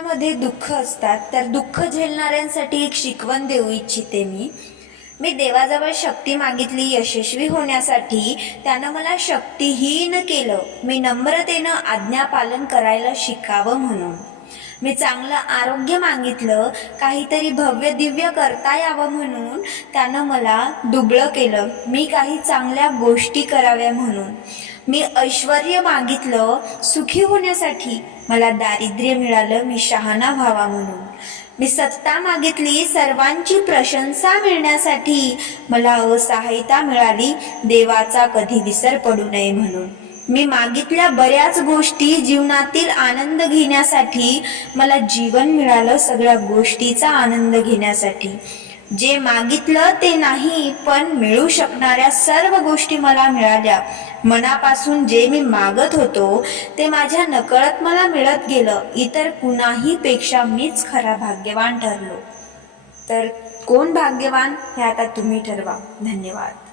आयुष्यामध्ये दुःख असतात, तर दुःख झेलणाऱ्यांसाठी एक शिकवण देऊ इच्छिते मी देवाजवळ शक्ती मागितली यशस्वी होण्यासाठी. त्यानं मला शक्तिहीन केलं. मी नम्रतेनं आज्ञा पालन करायला शिकावं म्हणून. मी चांगलं आरोग्य मागितलं, काहीतरी भव्य दिव्य करता यावं म्हणून. त्यानं मला दुबळं केलं. मी काही चांगल्या गोष्टी कराव्या म्हणून. मी ऐश्वर्य मागितलं सुखी होण्यासाठी. मला दारिद्र्य मिळालं मी शहाणा व्हावा म्हणून. मी सत्ता मागितली सर्वांची प्रशंसा मिळण्यासाठी. मला असहायता मिळाली देवाचा कधी विसर पडू नये म्हणून. मी मागितल्या बऱ्याच गोष्टी जीवनातील आनंद घेण्यासाठी. मला जीवन मिळालं सगळ्या गोष्टीचा आनंद घेण्यासाठी. जे मागितलं ते नाही, पण मिळू शकणाऱ्या सर्व गोष्टी मला मिळाल्या. मनापासून जे मी मागत होतो ते माझ्या नकळत मला मिळत गेलं. इतर कुणाही पेक्षा मीच खरा भाग्यवान ठरलो. तर कोण भाग्यवान हे आता तुम्ही ठरवा. धन्यवाद.